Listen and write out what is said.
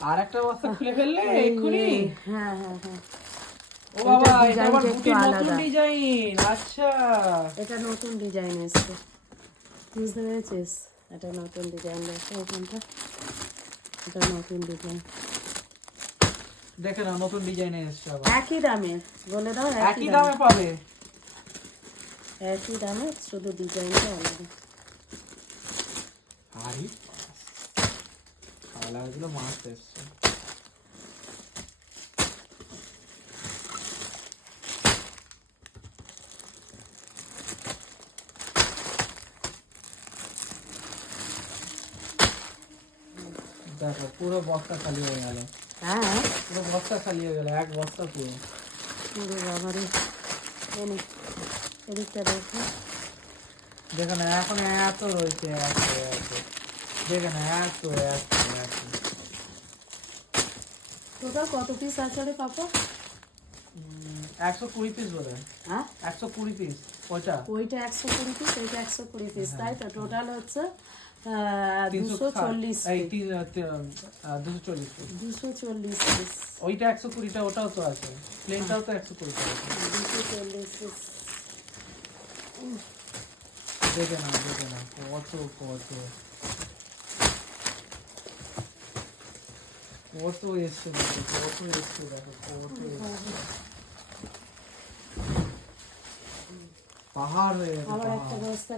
আর একটা বস্তা খুলে ফেললে এক্ষুনি। হ্যাঁ হ্যাঁ হ্যাঁ, ও বাবা, এটার এটা আবার ডিজাইনটা একটু বুটির নতুন আলাদা। ডিজাইন। আচ্ছা, এটা নতুন ডিজাইন এসছে, বুঝতে পেরেছিস? এটা নতুন ডিজাইন দেখো ওখানটা, এটা নতুন ডিজাইন। দেখে না, নতুন ডিজাইনে এসছে আবার। একই দামের, বলে দাও একই দামে পাবে। একই দামে, শুধু ডিজাইনটা আলাদা। আরে কালারগুলো মাস্ট এসছে। দেখো পুরো বস্তা খালি হয়ে গেল। হ্যাঁ পুরো বস্তা খালি হয়ে গেল, এক বস্তা পুরো। পুরো বাবারে, এদিকটা দেখো। দেখো না, এখন এত রয়েছে, এত এত। দেখে না, এত এত এত। টোটাল কত পিস আছে রে পাপা? 120 পিস বোধ হয়। হ্যাঁ 120 পিস ওইটা। ওইটা 120 পিস, এইটা 120 পিস, তাই তো? টোটাল হচ্ছে 240 এই পিস। 240 পিস। 240 পিস, ওইটা 120টা, ওটাও তো আছে। প্লেনটাও তো 120টা আছে। 240 পিস। দেখে না, দেখে না, কত কত কত এসছে, দেখো কত এসছে, দেখো কত এসছে। পাহাড় হয়ে গেছে, আবার একটা পাহাড়। বস্তা